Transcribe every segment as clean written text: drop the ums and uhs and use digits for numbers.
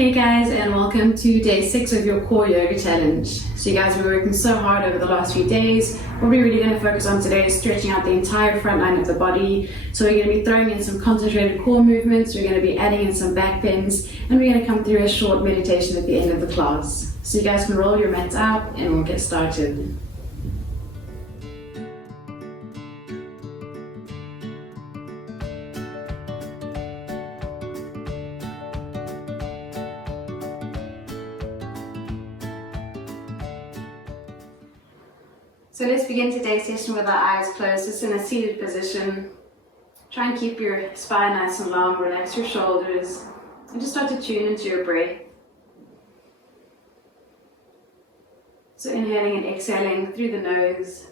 Hey guys, and welcome to day 6 of your core yoga challenge. So you guys, we're working so hard over the last few days. What we're really going to focus on today is stretching out the entire front line of the body. So we're going to be throwing in some concentrated core movements, we're going to be adding in some back bends, and we're going to come through a short meditation at the end of the class. So you guys can roll your mats out and we'll get started. So let's begin today's session with our eyes closed, just in a seated position. Try and keep your spine nice and long, relax your shoulders, and just start to tune into your breath. So inhaling and exhaling through the nose.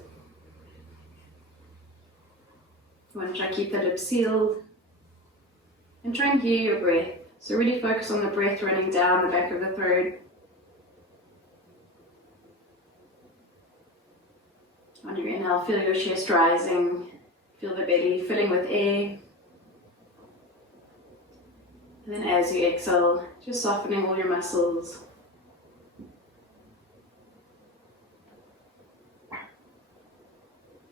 You want to try and keep the lips sealed, and try and hear your breath. So really focus on the breath running down the back of the throat. On your inhale, feel your chest rising, feel the belly filling with air. And then as you exhale, just softening all your muscles.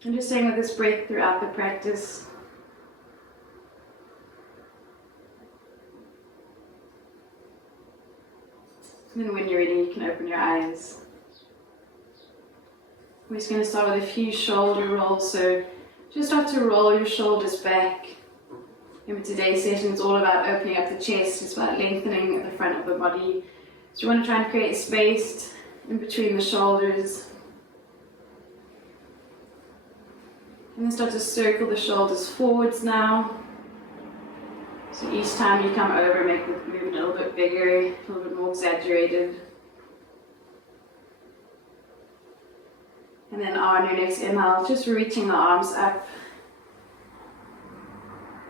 And just staying with this breath throughout the practice. And then when you're ready, you can open your eyes. We're just going to start with a few shoulder rolls, so just start to roll your shoulders back. Remember, today's session is all about opening up the chest, it's about lengthening the front of the body. So you want to try and create space in between the shoulders. And then start to circle the shoulders forwards now. So each time you come over, make the movement a little bit bigger, a little bit more exaggerated. And then on your next inhale, just reaching the arms up.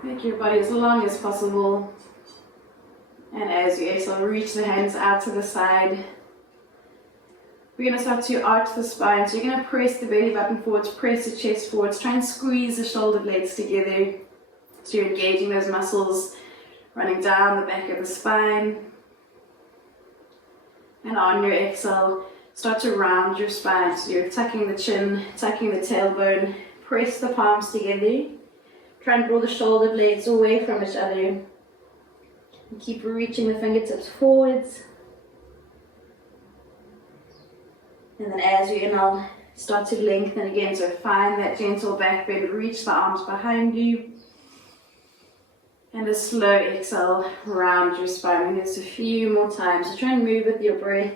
Make your body as long as possible. And as you exhale, reach the hands out to the side. We're going to start to arch the spine. So you're going to press the belly button forwards, press the chest forwards, try and squeeze the shoulder blades together. So you're engaging those muscles running down the back of the spine. And on your exhale, start to round your spine, so you're tucking the chin, tucking the tailbone, press the palms together. Try and draw the shoulder blades away from each other. And keep reaching the fingertips forwards. And then as you inhale, start to lengthen again, so find that gentle back bend, reach the arms behind you. And a slow exhale, round your spine. And just a few more times, so try and move with your breath.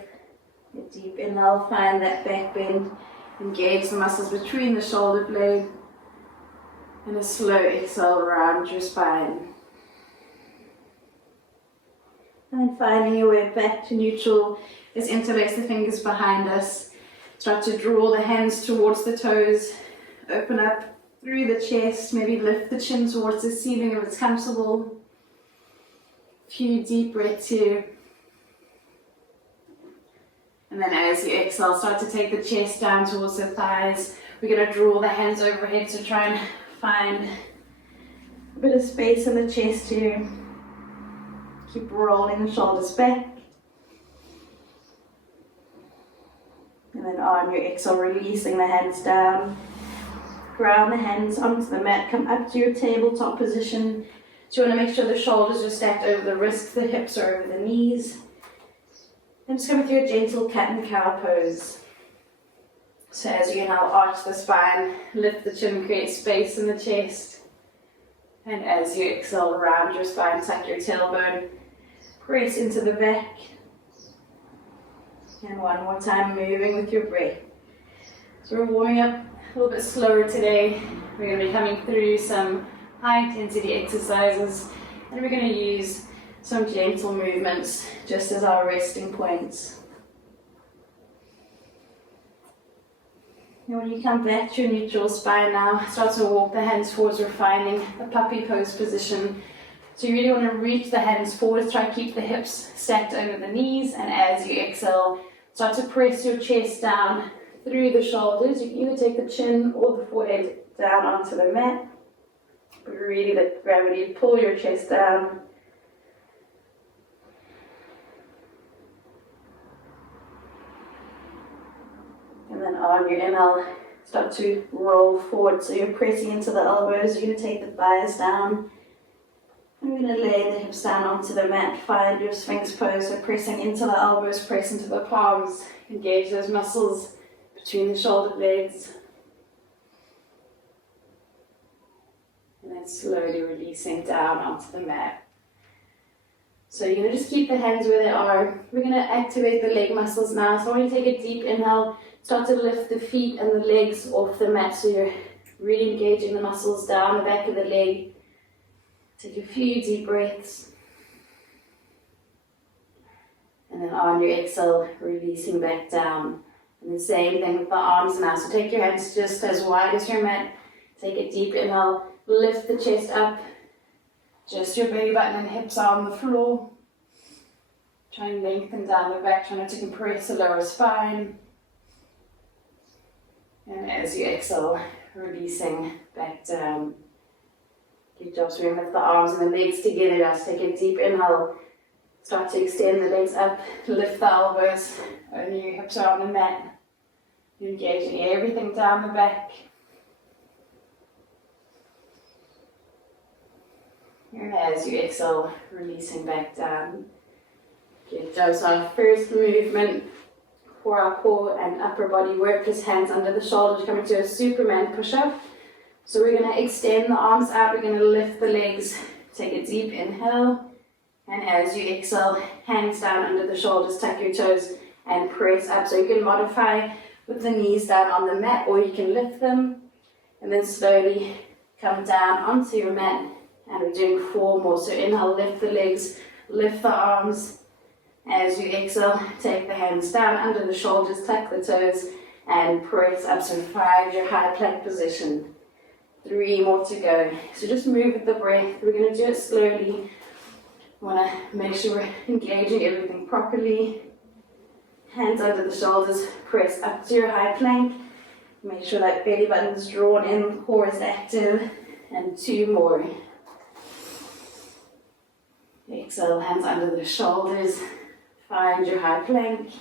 A deep inhale, find that back bend, engage the muscles between the shoulder blade, and a slow exhale around your spine. And then finding your way back to neutral, just interlace the fingers behind us, start to draw the hands towards the toes, open up through the chest, maybe lift the chin towards the ceiling if it's comfortable. A few deep breaths here. And then as you exhale, start to take the chest down towards the thighs. We're going to draw the hands overhead to try and find a bit of space in the chest here. Keep rolling the shoulders back. And then on your exhale, releasing the hands down. Ground the hands onto the mat, come up to your tabletop position. So you want to make sure the shoulders are stacked over the wrists, the hips are over the knees. And just come through a gentle cat and cow pose. So as you inhale, arch the spine, lift the chin, create space in the chest. And as you exhale, round your spine, tuck your tailbone, press into the back. And one more time, moving with your breath. So we're warming up a little bit slower today. We're going to be coming through some high intensity exercises, and we're going to use some gentle movements just as our resting points. And when you come back to your neutral spine now, start to walk the hands forwards, refining the puppy pose position. So you really want to reach the hands forwards, try to keep the hips stacked over the knees, and as you exhale, start to press your chest down through the shoulders. You can either take the chin or the forehead down onto the mat, but really let gravity pull your chest down. then on your inhale, start to roll forward. So you're pressing into the elbows. You're going to take the thighs down. I'm going to lay the hips down onto the mat. Find your Sphinx pose. So pressing into the elbows, press into the palms. Engage those muscles between the shoulder blades. And then slowly releasing down onto the mat. So you're going to just keep the hands where they are. We're going to activate the leg muscles now. So I want you to take a deep inhale. Start to lift the feet and the legs off the mat. So you're really engaging the muscles down the back of the leg. Take a few deep breaths. And then on your exhale, releasing back down. And the same thing with the arms now. So take your hands just as wide as your mat. Take a deep inhale. Lift the chest up. Just your belly button and hips are on the floor. Try and lengthen down the back. Try not to compress the lower spine. And as you exhale, releasing back down. Good job. So we lift the arms and the legs together. Just take a deep inhale. Start to extend the legs up. Lift the elbows. Only your hips are on the mat. You're engaging everything down the back. And as you exhale, releasing back down. Good job. So our first movement for our core and upper body work is hands under the shoulders, coming to a Superman push-up. So we're going to extend the arms out. We're going to lift the legs. Take a deep inhale. And as you exhale, hands down under the shoulders, tuck your toes and press up. So you can modify with the knees down on the mat, or you can lift them. And then slowly come down onto your mat. And we're doing 4 more. So inhale, lift the legs, lift the arms. As you exhale, take the hands down under the shoulders, tuck the toes, and press up. So find your high plank position. 3 more to go. So just move with the breath. We're going to do it slowly. We want to make sure we're engaging everything properly. Hands under the shoulders, press up to your high plank. Make sure that belly button is drawn in, core is active. And 2 more. Exhale, hands under the shoulders. Find your high plank.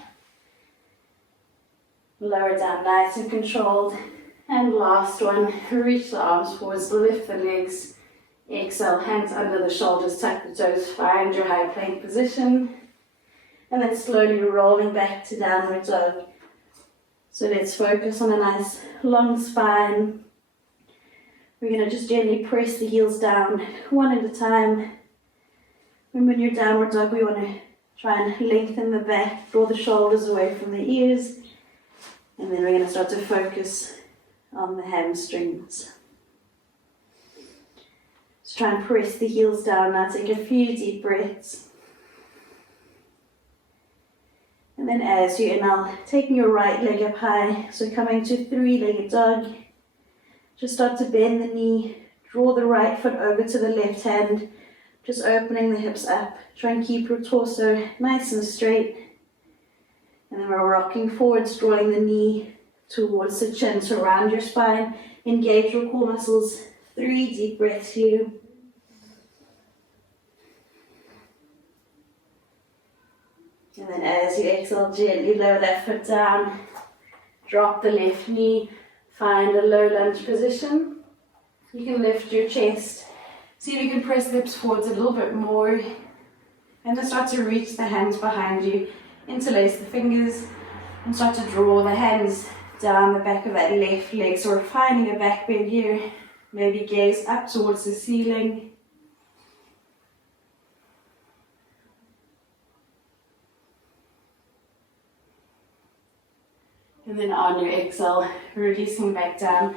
Lower down nice and controlled. And last one, reach the arms forwards, lift the legs. Exhale, hands under the shoulders, tuck the toes, find your high plank position. And then slowly rolling back to downward dog. So let's focus on a nice long spine. We're going to just gently press the heels down, one at a time. And when you're downward dog, we want to try and lengthen the back, draw the shoulders away from the ears. And then we're going to start to focus on the hamstrings. Just try and press the heels down now. Take a few deep breaths. And then as you inhale, taking your right leg up high. So coming to 3-legged dog. Just start to bend the knee. Draw the right foot over to the left hand. Just opening the hips up. Try and keep your torso nice and straight. And then we're rocking forwards, drawing the knee towards the chin. So around your spine. Engage your core muscles. 3 deep breaths here. And then as you exhale, gently lower that foot down. Drop the left knee. Find a low lunge position. You can lift your chest. See if you can press the hips forwards a little bit more. And then start to reach the hands behind you. Interlace the fingers. And start to draw the hands down the back of that left leg. So we're finding a back bend here. Maybe gaze up towards the ceiling. And then on your exhale, releasing back down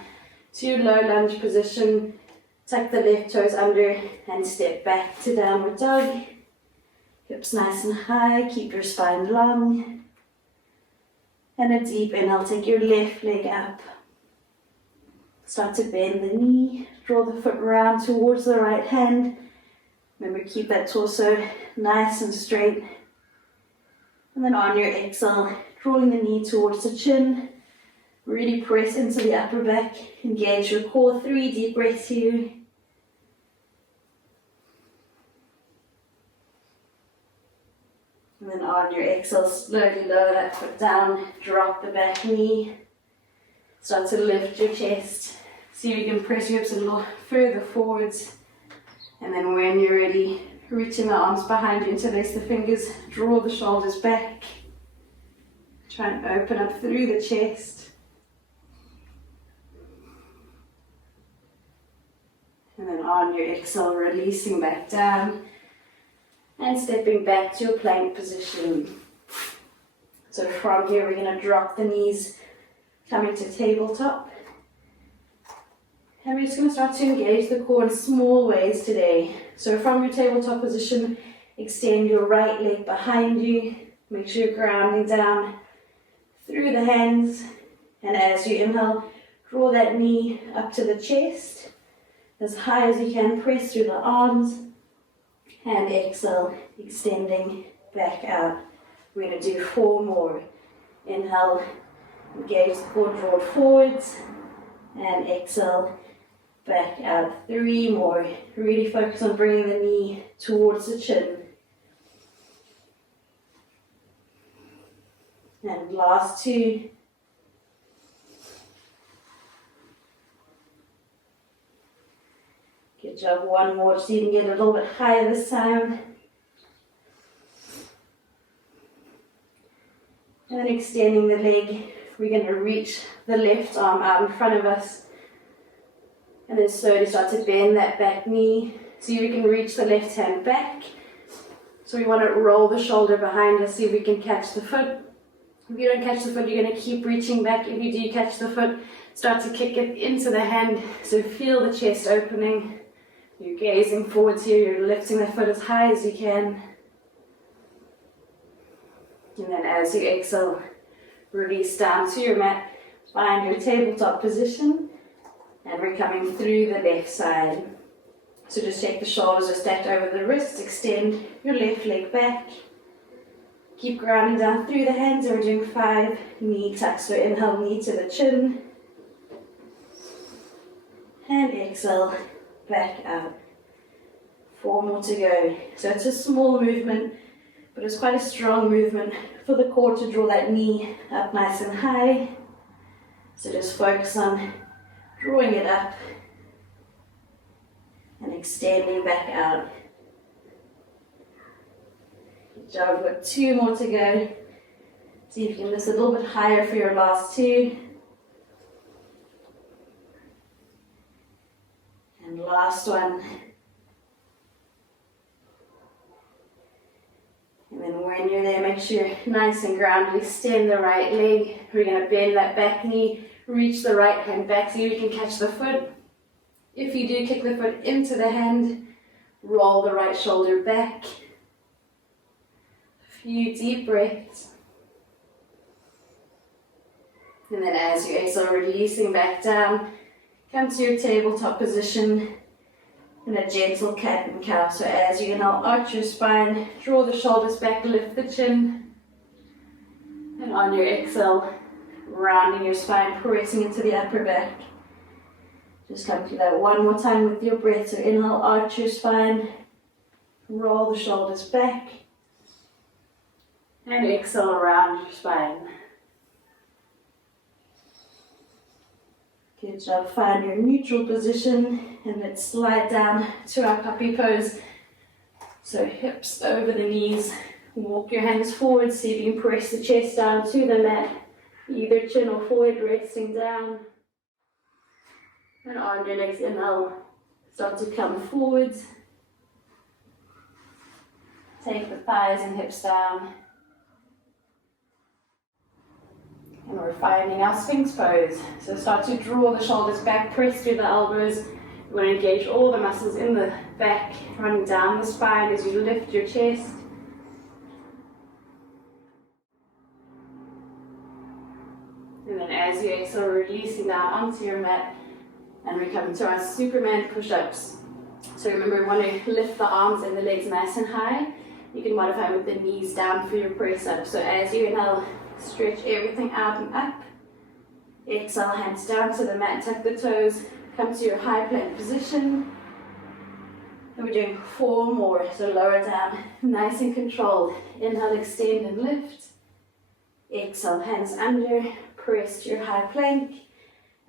to low lunge position. Tuck the left toes under and step back to downward dog. Hips nice and high, keep your spine long. And a deep inhale, take your left leg up. Start to bend the knee, draw the foot around towards the right hand. Remember, keep that torso nice and straight. And then on your exhale, drawing the knee towards the chin. Really press into the upper back. Engage your core. 3 deep breaths here. And then on your exhale, slowly lower that foot down. Drop the back knee. Start to lift your chest. See if you can press your hips a little further forwards. And then when you're ready, reaching the arms behind you, interlace the fingers, draw the shoulders back. Try and open up through the chest. And then on your exhale, releasing back down and stepping back to your plank position. So from here, we're going to drop the knees, coming to tabletop. And we're just going to start to engage the core in small ways today. So from your tabletop position, extend your right leg behind you. Make sure you're grounding down through the hands. And as you inhale, draw that knee up to the chest. As high as you can, press through the arms. And exhale, extending back out. We're going to do 4 more. Inhale, engage the core, draw it forwards. And exhale, back out. 3 more. Really focus on bringing the knee towards the chin. And last 2. Good job. 1 more. Just even get a little bit higher this time. And then extending the leg. We're going to reach the left arm out in front of us. And then slowly start to bend that back knee. So you can reach the left hand back. So we want to roll the shoulder behind us. See if we can catch the foot. If you don't catch the foot, you're going to keep reaching back. If you do catch the foot, start to kick it into the hand. So feel the chest opening. You're gazing forwards here. You're lifting the foot as high as you can. And then as you exhale, release down to your mat. Find your tabletop position. And we're coming through the left side. So just check the shoulders are stacked over the wrists. Extend your left leg back. Keep grounding down through the hands. And we're doing 5 knee tucks. So inhale, knee to the chin. And exhale, back out. 4 more to go. So it's a small movement, but it's quite a strong movement for the core to draw that knee up nice and high. So just focus on drawing it up and extending back out. Good job. We've got 2 more to go. See if you can lift a little bit higher for your last 2. And last one. And then when you're there, make sure you're nice and grounded. Extend the right leg. We're going to bend that back knee. Reach the right hand back so you can catch the foot. If you do kick the foot into the hand, roll the right shoulder back. A few deep breaths. And then as you exhale, releasing back down, come to your tabletop position in a gentle cat and cow. So as you inhale, arch your spine, draw the shoulders back, lift the chin. And on your exhale, rounding your spine, pressing into the upper back. Just come to that one more time with your breath. So inhale, arch your spine, roll the shoulders back. And exhale, round your spine. Good job. Find your neutral position and let's slide down to our puppy pose. So hips over the knees. Walk your hands forward. See if you can press the chest down to the mat. Either chin or forehead resting down. And on your next inhale, start to come forwards. Take the thighs and hips down. And we're finding our Sphinx pose. So start to draw the shoulders back, press through the elbows. You want to engage all the muscles in the back, running down the spine as you lift your chest. And then as you exhale, releasing down onto your mat. And we come to our Superman push-ups. So remember, we want to lift the arms and the legs nice and high. You can modify with the knees down for your press-up. So as you inhale, stretch everything out and up. Exhale, hands down to the mat, tuck the toes. Come to your high plank position. And we're doing 4 more. So lower down, nice and controlled. Inhale, extend and lift. Exhale, hands under, press to your high plank.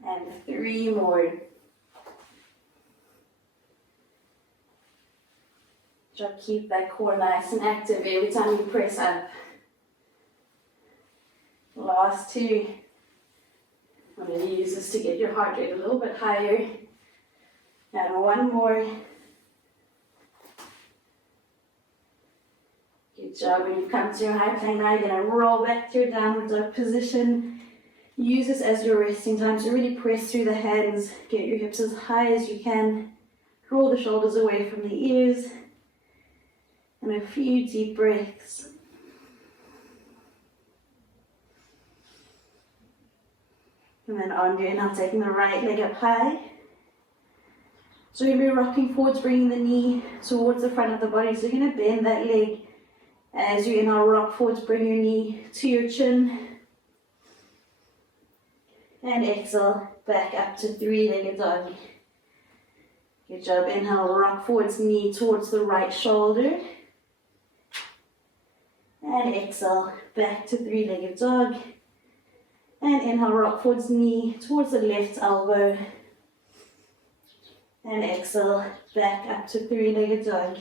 And 3 more. Try to keep that core nice and active every time you press up. Last 2. I'm going to use this to get your heart rate a little bit higher. And 1 more. Good job. When you come to your high plank now, you're going to roll back to your downward dog position. Use this as your resting time, so really press through the hands. Get your hips as high as you can. Draw the shoulders away from the ears. And a few deep breaths. And then on your inhale, taking the right leg up high. So you're going to be rocking forwards, bringing the knee towards the front of the body. So you're going to bend that leg as you inhale, rock forwards, bring your knee to your chin. And exhale, back up to 3-legged dog. Good job. Inhale, rock forwards, knee towards the right shoulder. And exhale, back to 3-legged dog. And inhale, rock forwards, knee towards the left elbow. And exhale, back up to 3-legged dog.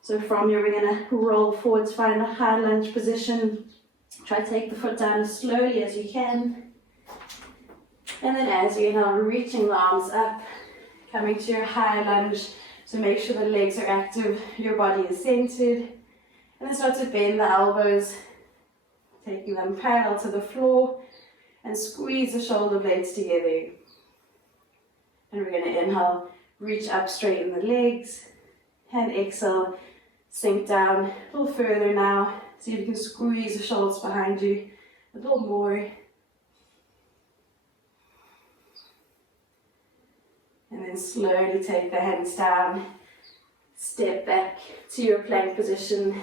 So from here, we're going to roll forwards, find a high lunge position. Try to take the foot down as slowly as you can. And then as you inhale, reaching the arms up, coming to your high lunge. So make sure the legs are active, your body is centered. And then start to bend the elbows, taking them parallel to the floor, and squeeze the shoulder blades together. And we're going to inhale, reach up, straighten the legs, and exhale, sink down a little further now. See if you can squeeze the shoulders behind you a little more. And then slowly take the hands down, step back to your plank position,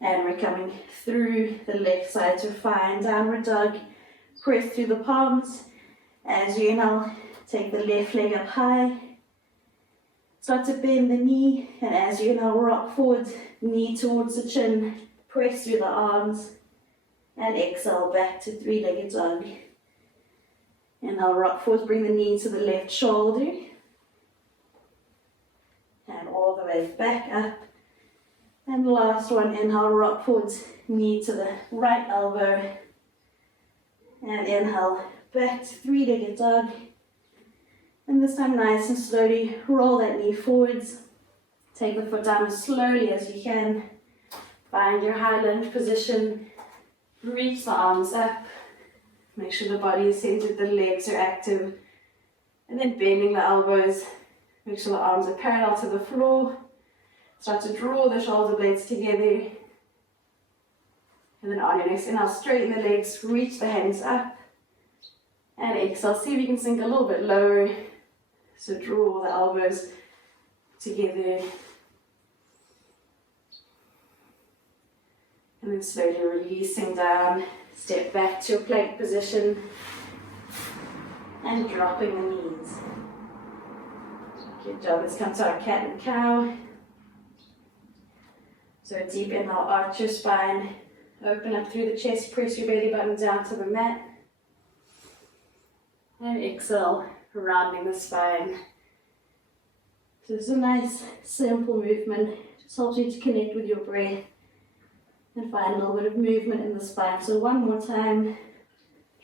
and we're coming through the left side to find downward dog. Press through the palms. As you inhale, take the left leg up high. Start to bend the knee, and as you inhale, rock forward, knee towards the chin. Press through the arms, and exhale, back to 3-legged dog. Inhale, rock forward, bring the knee to the left shoulder. And all the way back up. And last one, inhale, rock forward, knee to the right elbow. And inhale, back to 3-legged dog. And this time, nice and slowly, roll that knee forwards. Take the foot down as slowly as you can. Find your high lunge position. Reach the arms up. Make sure the body is centered, the legs are active. And then bending the elbows. Make sure the arms are parallel to the floor. Start to draw the shoulder blades together. And then on your next inhale, straighten the legs, reach the hands up. And exhale, see if you can sink a little bit lower. So draw the elbows together. And then slowly releasing down. Step back to your plank position. And dropping the knees. Good job. Let's come to our cat and cow. So a deep inhale, arch your spine. Open up through the chest, press your belly button down to the mat. And exhale, rounding the spine. So it's a nice, simple movement. Just helps you to connect with your breath and find a little bit of movement in the spine. So one more time,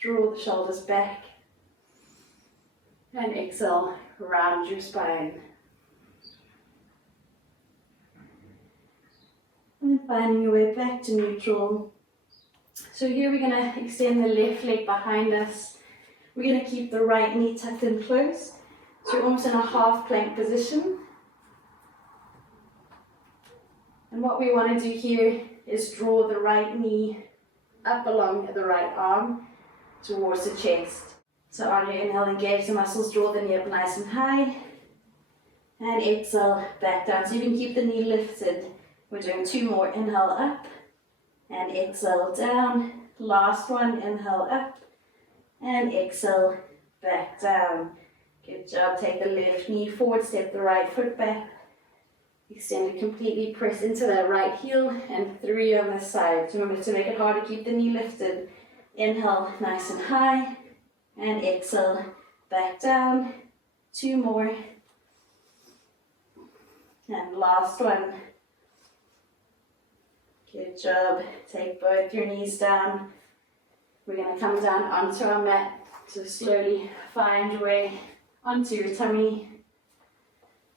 draw the shoulders back. And exhale, round your spine. And then finding your way back to neutral. So here we're going to extend the left leg behind us. We're going to keep the right knee tucked in close. So you're almost in a half plank position. And what we want to do here is draw the right knee up along the right arm towards the chest. So on your inhale, engage the muscles, draw the knee up nice and high. And exhale, back down. So you can keep the knee lifted. We're doing 2 more. Inhale up and exhale down. Last one, inhale up and exhale back down. Good job. Take the left knee forward, step the right foot back. Extend it completely, press into that right heel, and 3 on this side. So remember, to make it harder, keep the knee lifted. Inhale nice and high And exhale, back down. 2 more. And last one. Good job. Take both your knees down. We're going to come down onto our mat. So slowly find your way onto your tummy.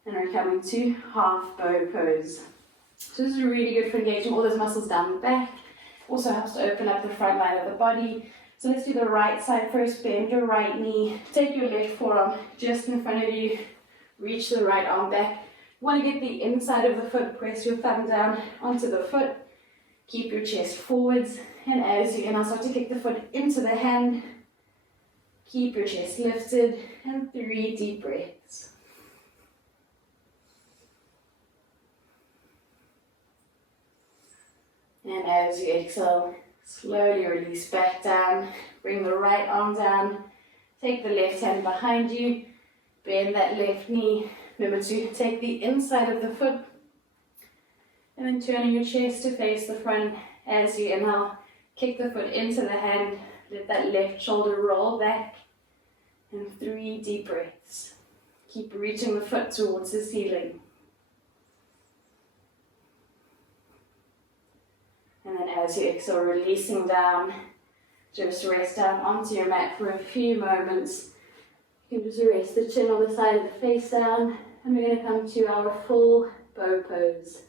And we're coming to half bow pose. So this is really good for engaging all those muscles down the back. Also helps to open up the front line of the body. So let's do the right side first. Bend your right knee. Take your left forearm just in front of you. Reach the right arm back. You want to get the inside of the foot. Press your thumb down onto the foot. Keep your chest forwards. And as you inhale, start to kick the foot into the hand. Keep your chest lifted. And 3 deep breaths. And as you exhale, slowly release back down. Bring the right arm down. Take the left hand behind you. Bend that left knee. Remember to take the inside of the foot. And then turning your chest to face the front. As you inhale, kick the foot into the hand. Let that left shoulder roll back. And 3 deep breaths. Keep reaching the foot towards the ceiling. And then as you exhale, releasing down, just rest down onto your mat for a few moments. You can just rest the chin on the side of the face down. And we're going to come to our full bow pose.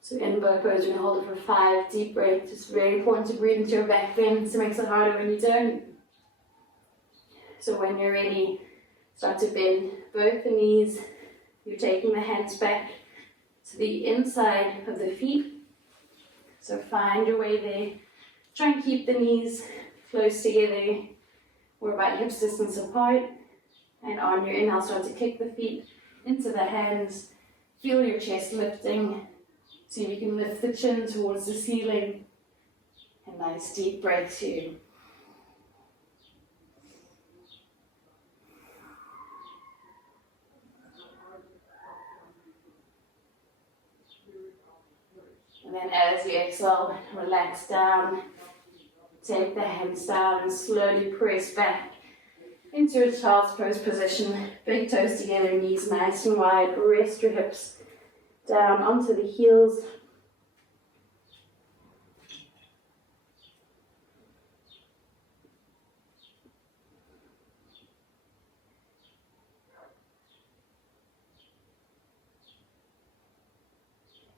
So in bow pose, we're going to hold it for 5 deep breaths. It's very important to breathe into your back bends. It makes it harder when you don't. So when you're ready, start to bend both the knees. You're taking the hands back to the inside of the feet. So find your way there. Try and keep the knees close together or about hips distance apart. And on your inhale, start to kick the feet into the hands. Feel your chest lifting. See if you can lift the chin towards the ceiling. And nice deep breaths here. And then as you exhale, relax down. Take the hands down and slowly press back into a child's pose position. Big toes together, knees nice and wide. Rest your hips down onto the heels.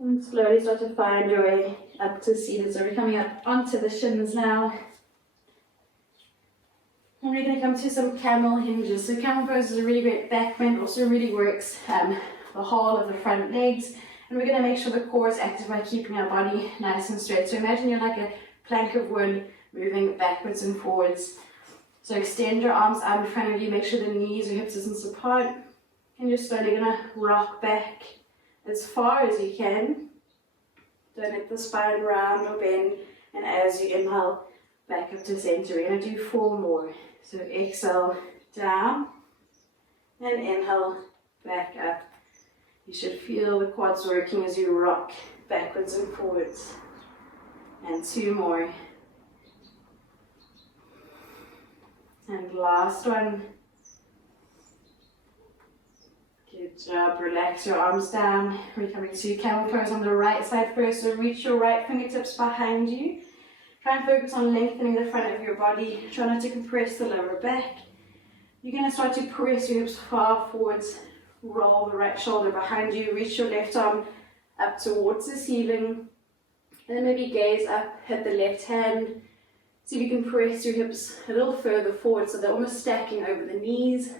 And slowly start to find your way up to seated. So we're coming up onto the shins now. And we're going to come to some camel hinges. So camel pose is a really great back bend. Also really works the whole of the front legs. And we're going to make sure the core is active by keeping our body nice and straight. So imagine you're like a plank of wood moving backwards and forwards. So extend your arms out in front of you. Make sure the knees or hips distance apart. And you're slowly going to rock back as far as you can. Don't let the spine round or bend. And as you inhale, back up to center. We're going to do 4 more. So exhale, down. And inhale, back up. You should feel the quads working as you rock backwards and forwards. And 2 more. And last one. Good job. Relax your arms down. We're coming to camel pose on the right side first. So reach your right fingertips behind you. Try and focus on lengthening the front of your body. Try not to compress the lower back. You're going to start to press your hips far forwards. Roll the right shoulder behind you. Reach your left arm up towards the ceiling. And then maybe gaze up at the left hand. See if you can press your hips a little further forward so they're almost stacking over the knees.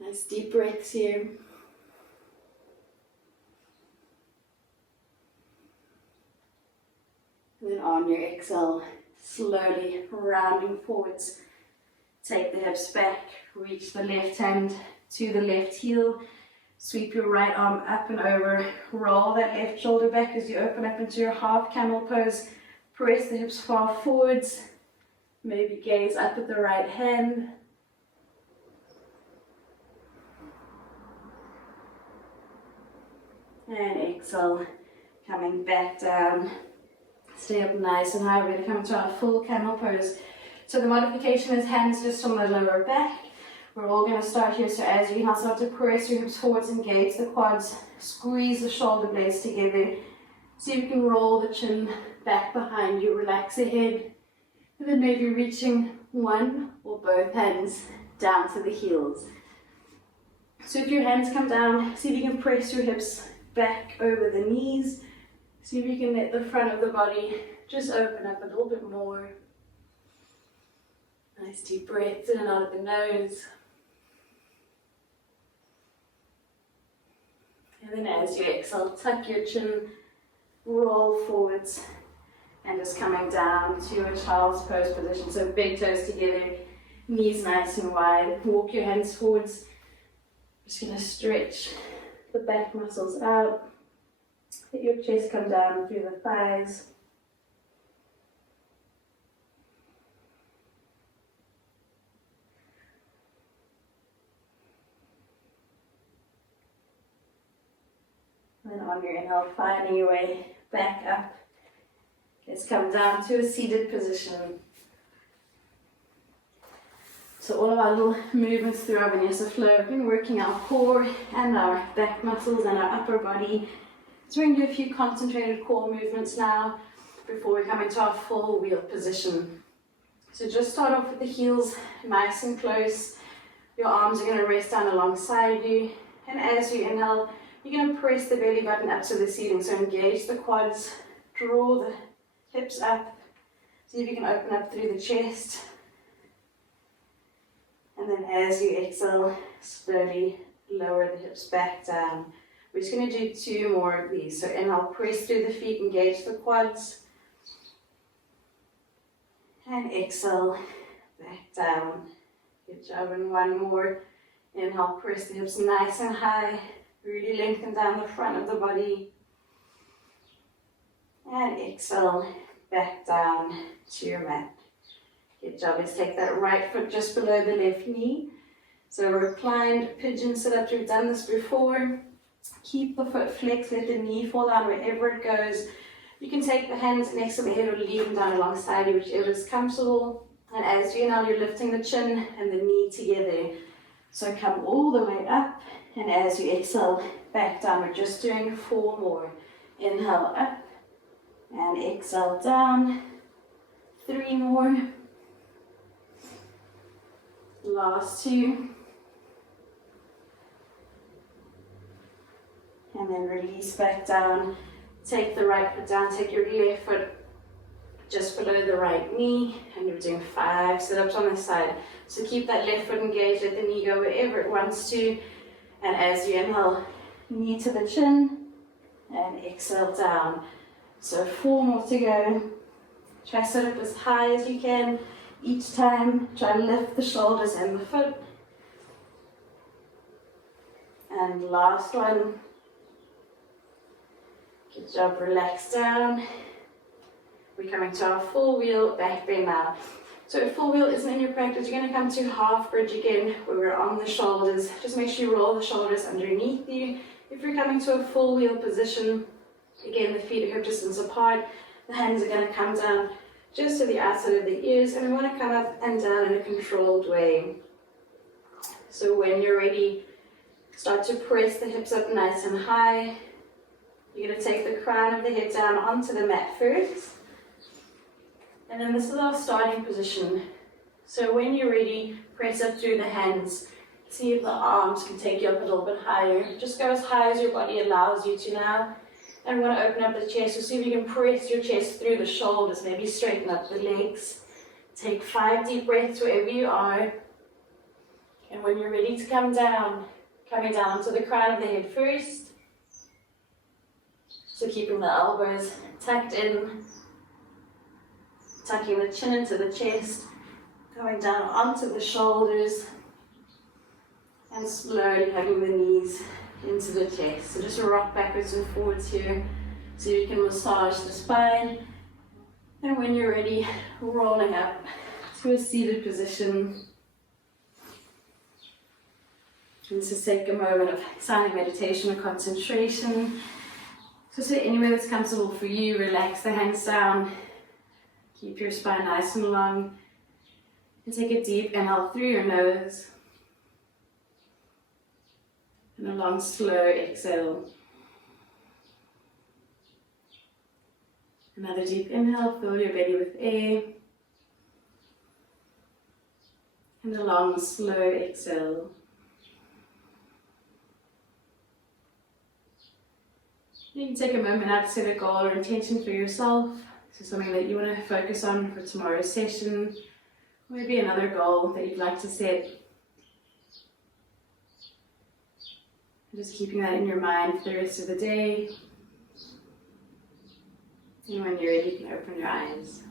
Nice deep breaths here. And then on your exhale, slowly rounding forwards. Take the hips back, reach the left hand to the left heel. Sweep your right arm up and over. Roll that left shoulder back as you open up into your half camel pose. Press the hips far forwards. Maybe gaze up at the right hand. And exhale, coming back down. Stay up nice and high. We're going to come to our full camel pose. So the modification is hands just on the lower back. We're all going to start here. So as you now start to press your hips forwards, engage the quads, squeeze the shoulder blades together. See if you can roll the chin back behind you, relax the head, and then maybe reaching one or both hands down to the heels. So if your hands come down, see if you can press your hips back over the knees. See if you can let the front of the body just open up a little bit more. Nice deep breaths in and out of the nose. And then as you exhale, tuck your chin, roll forwards, and just coming down to a child's pose position. So big toes together, knees nice and wide. Walk your hands forwards. Just going to stretch the back muscles out. Let your chest come down through the thighs. And then on your inhale, finding your way back up. Let's come down to a seated position. So all of our little movements through our vinyasa flow have been working our core and our back muscles and our upper body. So we're going to do a few concentrated core movements now before we come into our full wheel position. So just start off with the heels nice and close. Your arms are going to rest down alongside you. And as you inhale, you're going to press the belly button up to the ceiling. So engage the quads, draw the hips up. See if you can open up through the chest. And then as you exhale, slowly lower the hips back down. We're just going to do 2 more of these. So inhale, press through the feet, engage the quads. And exhale, back down. Good job. And 1 more. Inhale, press the hips nice and high. Really lengthen down the front of the body. And exhale, back down to your mat. Good job. Let's take that right foot just below the left knee. So reclined pigeon sit-up. We've done this before. Keep the foot flexed. Let the knee fall down wherever it goes. You can take the hands next to the head or leave them down alongside you, whichever is comfortable. And as you inhale, you're lifting the chin and the knee together. So come all the way up. And as you exhale, back down. We're just doing 4 more. Inhale up. And exhale down. 3 more. Last 2. And then release back down. Take the right foot down. Take your left foot just below the right knee. And you're doing 5 sit-ups on this side. So keep that left foot engaged. Let the knee go wherever it wants to. And as you inhale, knee to the chin. And exhale down. So 4 more to go. Try sit up as high as you can. Each time, try to lift the shoulders and the foot. And last one. Good job, relax down. We're coming to our full wheel back bend now. So if full wheel isn't in your practice, you're going to come to half bridge again, where we're on the shoulders. Just make sure you roll the shoulders underneath you. If you're coming to a full wheel position, again, the feet are hip distance apart. The hands are going to come down just to the outside of the ears, and we want to come up and down in a controlled way. So when you're ready, start to press the hips up nice and high. You're going to take the crown of the head down onto the mat first. And then this is our starting position. So when you're ready, press up through the hands. See if the arms can take you up a little bit higher. Just go as high as your body allows you to now. And we want to open up the chest, so see if you can press your chest through the shoulders, maybe straighten up the legs. Take 5 deep breaths wherever you are. And when you're ready to come down, coming down to the crown of the head first. So keeping the elbows tucked in, tucking the chin into the chest, going down onto the shoulders, and slowly hugging the knees into the chest. So just rock backwards and forwards here so you can massage the spine. And when you're ready, rolling up to a seated position. And just take a moment of silent meditation or concentration. So sit anywhere that's comfortable for you. Relax the hands down. Keep your spine nice and long. And take a deep inhale through your nose. And a long, slow exhale. Another deep inhale, fill your belly with air. And a long, slow exhale. You can take a moment now to set a goal or intention for yourself. So something that you want to focus on for tomorrow's session. Or maybe another goal that you'd like to set. And just keeping that in your mind for the rest of the day. And when you're ready, you can open your eyes.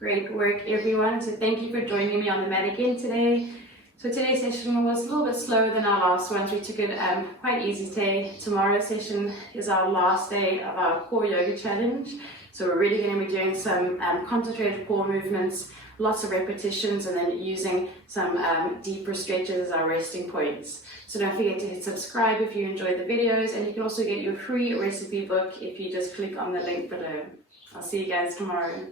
Great work, everyone. So thank you for joining me on the mat again today. So today's session was a little bit slower than our last one. We took it quite easy today. Tomorrow's session is our last day of our core yoga challenge. So we're really going to be doing some concentrated core movements, lots of repetitions, and then using some deeper stretches as our resting points. So don't forget to hit subscribe if you enjoyed the videos, and you can also get your free recipe book if you just click on the link below. I'll see you guys tomorrow.